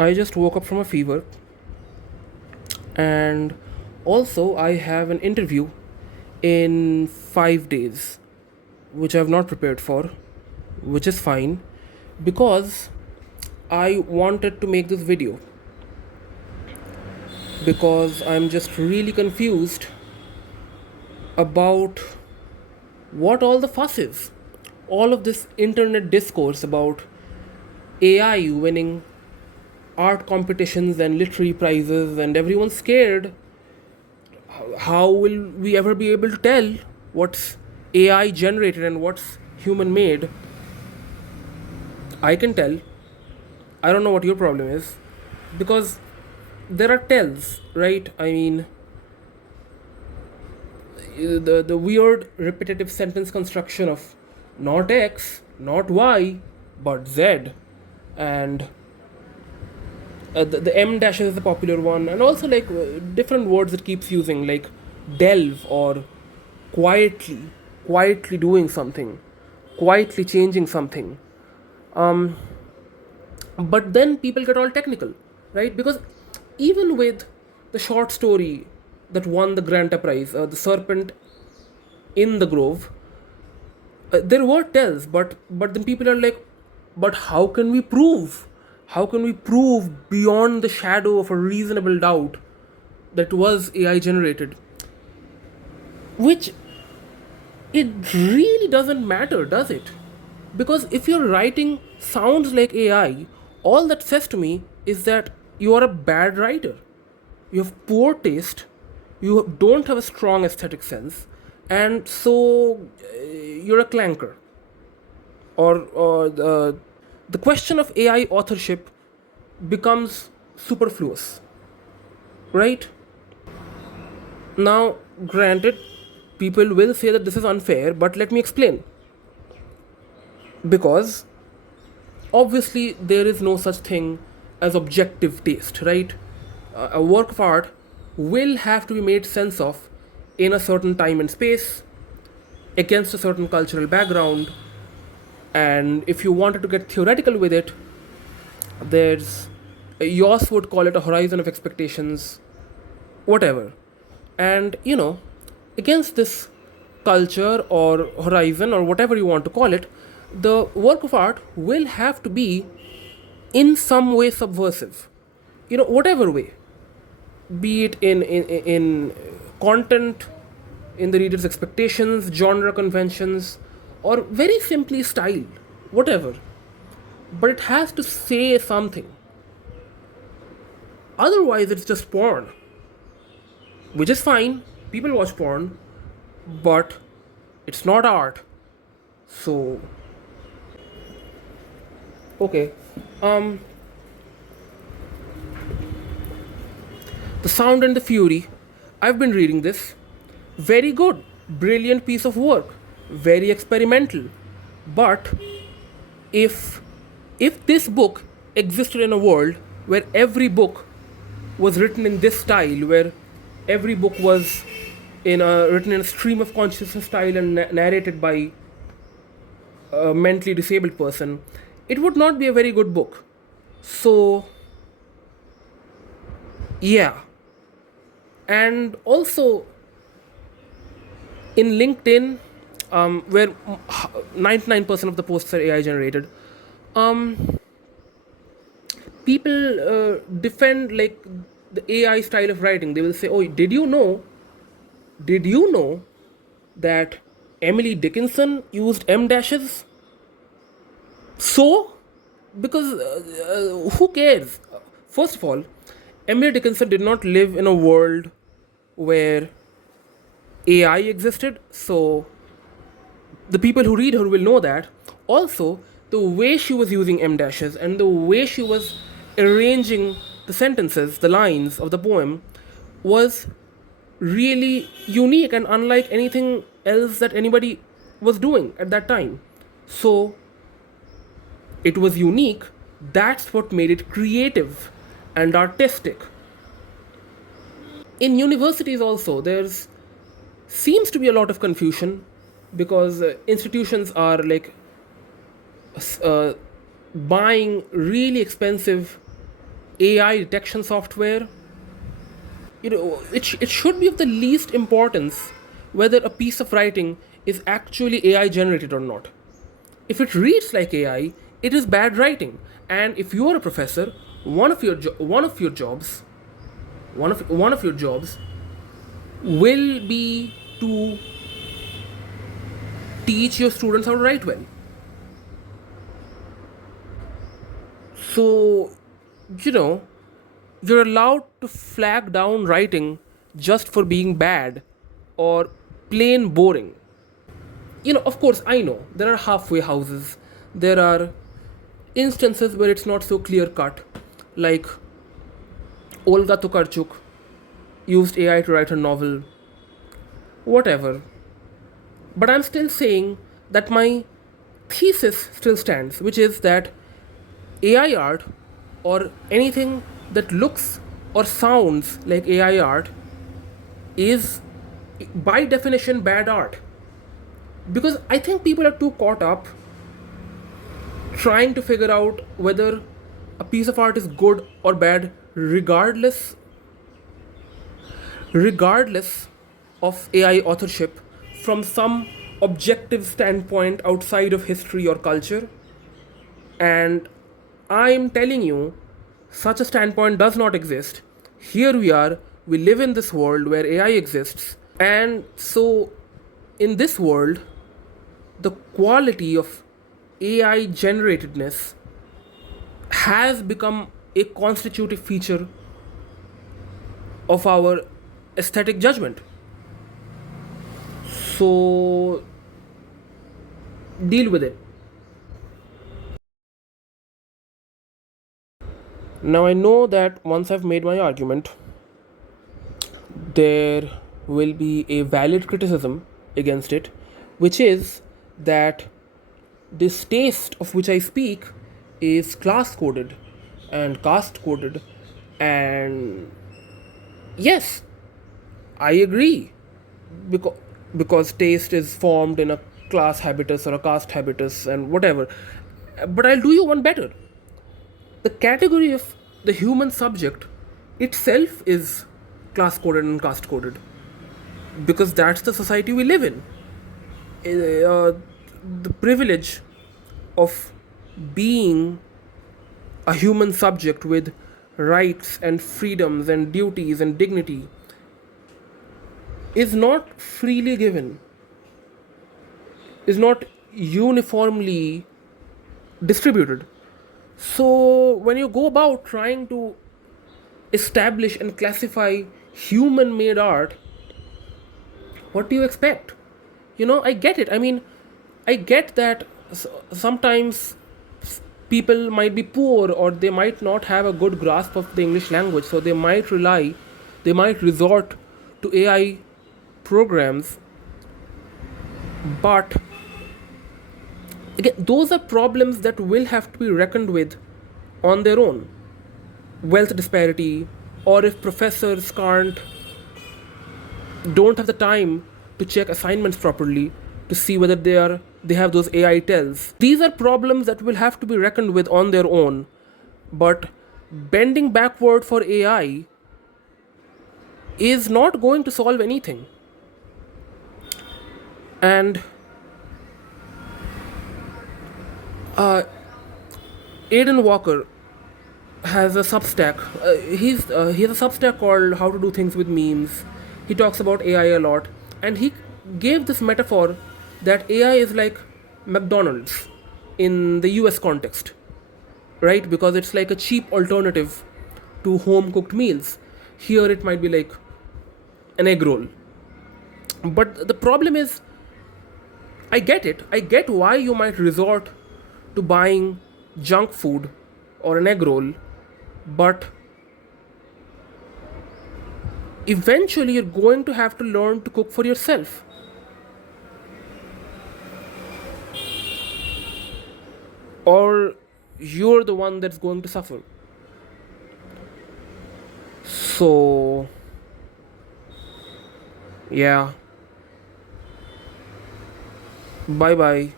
I just woke up from a fever, and also I have an interview in 5 days, which I've not prepared for, which is fine because I wanted to make this video because I'm just really confused about what all the fuss is. All of this internet discourse about AI winning art competitions and literary prizes, and everyone's scared. How will we ever be able to tell what's AI generated and what's human made? I can tell. I don't know what your problem is. Because there are tells, right? I mean, the weird repetitive sentence construction of not X, not Y, but Z. And the M dash is the popular one, and also like different words it keeps using, like delve or quietly, quietly doing something, quietly changing something. But then people get all technical, right? Because even with the short story that won the Granta Prize, The Serpent in the Grove, there were tells, but then people are like, but how can we prove? How can we prove beyond the shadow of a reasonable doubt that was AI generated? Which it really doesn't matter, does it? Because if your writing sounds like AI, all that says to me is that you are a bad writer. You have poor taste, you don't have a strong aesthetic sense, and so you're a clanker. Or the question of AI authorship becomes superfluous, right? Now, granted, people will say that this is unfair, but let me explain. Because obviously there is no such thing as objective taste, right? A work of art will have to be made sense of in a certain time and space, against a certain cultural background, and if you wanted to get theoretical with it, there's Yoss would call it a horizon of expectations, whatever. And against this culture or horizon or whatever you want to call it, the work of art will have to be in some way subversive, whatever way, be it in content, in the reader's expectations, genre conventions, or very simply style, whatever. But it has to say something. Otherwise, it's just porn, which is fine. People watch porn, but it's not art. So, okay. Um, The Sound and the Fury. I've been reading this. Very good. Brilliant piece of work. Very experimental. But if if this book existed in a world where every book was written in this style, where every book was written in a stream of consciousness style and narrated by a mentally disabled person, it would not be a very good book. So, yeah. And also in LinkedIn, where 99% of the posts are AI generated, people defend like the AI style of writing. They will say, "Oh, did you know? Did you know that Emily Dickinson used M dashes?" So, because who cares? First of all, Emily Dickinson did not live in a world where AI existed, so the people who read her will know that. Also, the way she was using M dashes and the way she was arranging the sentences, the lines of the poem, was really unique and unlike anything else that anybody was doing at that time. So, it was unique. That's what made it creative and artistic. In universities also, there's seems to be a lot of confusion because institutions are like buying really expensive AI detection software. It should be of the least importance whether a piece of writing is actually AI generated or not. If it reads like AI, it is bad writing. And if you are a professor, one of your jobs, one of your jobs will be to teach your students how to write well. So, you know, you're allowed to flag down writing just for being bad or plain boring. Of course, I know there are halfway houses. There are instances where it's not so clear cut, like Olga Tokarczuk used AI to write her novel, whatever. But I'm still saying that my thesis still stands, which is that AI art or anything that looks or sounds like AI art is by definition bad art. Because I think people are too caught up trying to figure out whether a piece of art is good or bad regardless of AI authorship from some objective standpoint outside of history or culture. And I'm telling you, such a standpoint does not exist. Here we are, we live in this world where AI exists. And so, in this world, the quality of AI generatedness has become a constitutive feature of our aesthetic judgment. So, deal with it. Now, I know that once I've made my argument, there will be a valid criticism against it, which is that this taste of which I speak is class coded and caste coded. And yes, I agree. Because, because taste is formed in a class habitus or a caste habitus and whatever. But I'll do you one better. The category of the human subject itself is class coded and caste coded because that's the society we live in. The privilege of being a human subject with rights and freedoms and duties and dignity is not freely given, is not uniformly distributed. So, when you go about trying to establish and classify human made art, what do you expect? I get it. I mean, I get that sometimes people might be poor or they might not have a good grasp of the English language, so they might resort to AI programs. But again, those are problems that will have to be reckoned with on their own. Wealth disparity, or if professors don't have the time to check assignments properly to see whether they have those AI tells. These are problems that will have to be reckoned with on their own. But bending backward for AI is not going to solve anything. And Aidan Walker has a Substack. He has a Substack called "How to Do Things with Memes." He talks about AI a lot, and he gave this metaphor that AI is like McDonald's in the US context, right? Because it's like a cheap alternative to home cooked meals. Here it might be like an egg roll. But the problem is, I get it. I get why you might resort to buying junk food or an egg roll, but eventually you're going to have to learn to cook for yourself. Or you're the one that's going to suffer. So, yeah. Bye bye.